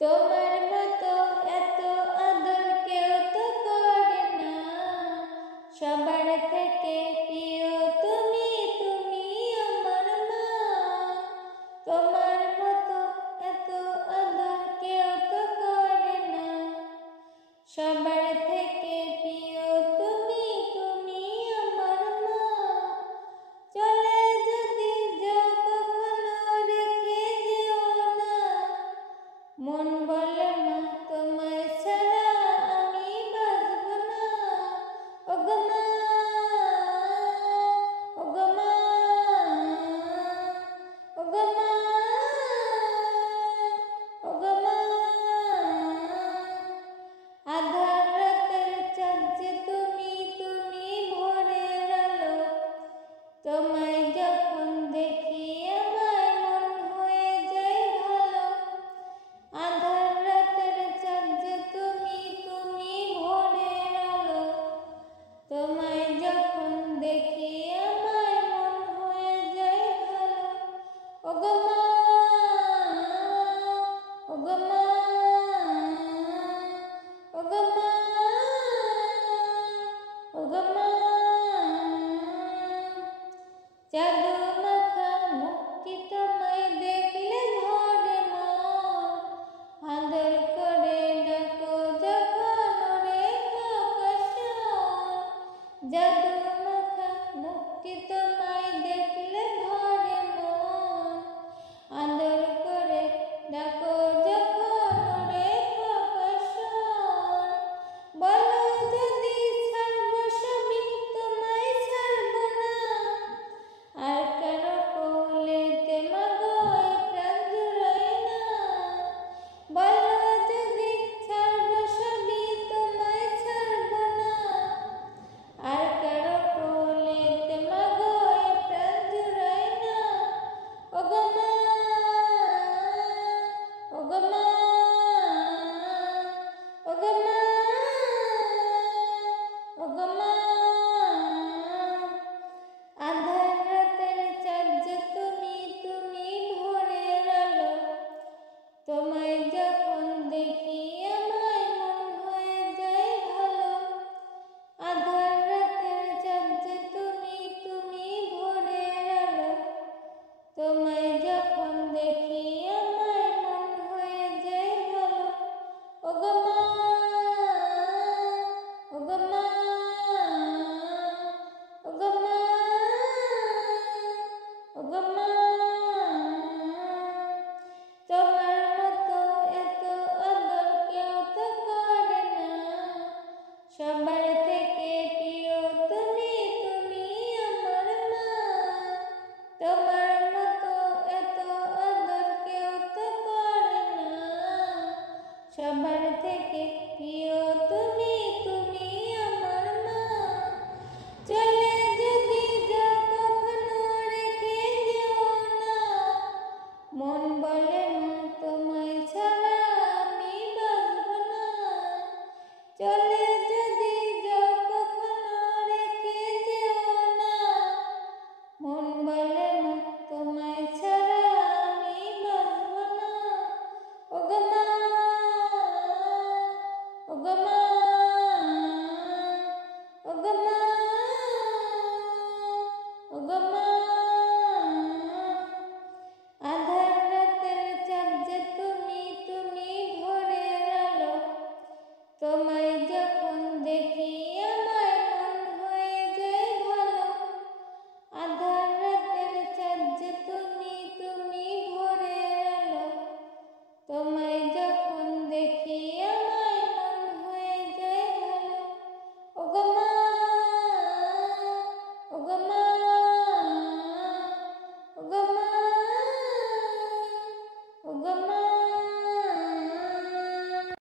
তোমার মতো এত আদর কেউ তো করে না, সবার থেকে প্রিয় তুমি, তুমি আমার মা। তোমার মতো এত আদর কেউ তো করে না, সবার থেকে প্রিয় তুমি, তুমি আমার মা। চলে যদি যাও কখনো রেখে যেও না, মন বলে মা তোমায় ছাড়া আমি বাঁচব না। ওগো মা, ওগো মা, ওগো মা, ওগো মা। আধার রাতের চাঁদ যে তুমি, তুমি ভোরের আলো। তোমায় যখন দেখি আমার মন হয়ে যায় ভালো। আধার রাতের চাঁদ যে তুমি, তুমি ভোরের আলো। তোমায় যখন দেখি আমার মন হয়ে যায় ভালো। ওগো মা, ওগো মা, ওগো মা, ওগো মা। জাদু মাখা মুখটি তোমায় দেখলে ভরে মন, আদর করে ডাকো যখন ওরে খোকসন। জাদু মাখা মুখটি তোমায় দেখলে ভরে মন, আদর করে ডাকো যখন ওরে খোকসন। বলো যদি ছাড়বো সবই তোমায় ছাড়বো না, আর কারো কোলেতে মাগো এই প্রাণ জুড়াই না। বলো যদি ছাড়বো সবই তোমায় ছাড়বো না, আর কারো কোলেতে মাগো এই প্রাণ জুড়াই না। ওগো মা, ওগো মা, ওগো মা, ওগো মা। আধার রাতের চাঁদ যে তুমি, তুমি ভোরের আলো। তোমায় যখন দেখি আমার মন হয়ে যায় ভালো। আধার রাতের চাঁদ যে তুমি, তুমি ভোরের আলো। তোমায় যখন দেখি আমার মন হয়ে যায় ভালো। ওগো মা, ওগো মা, ওগো মা, ওগো মা। তোমার মতো এত আদর কেউ তো করে না, সবার থেকে প্রিয় তুমি, তুমি আমার মা। তোমার মতো এত আদর কেউ তো করে না, সবার থেকে প্রিয় তুমি।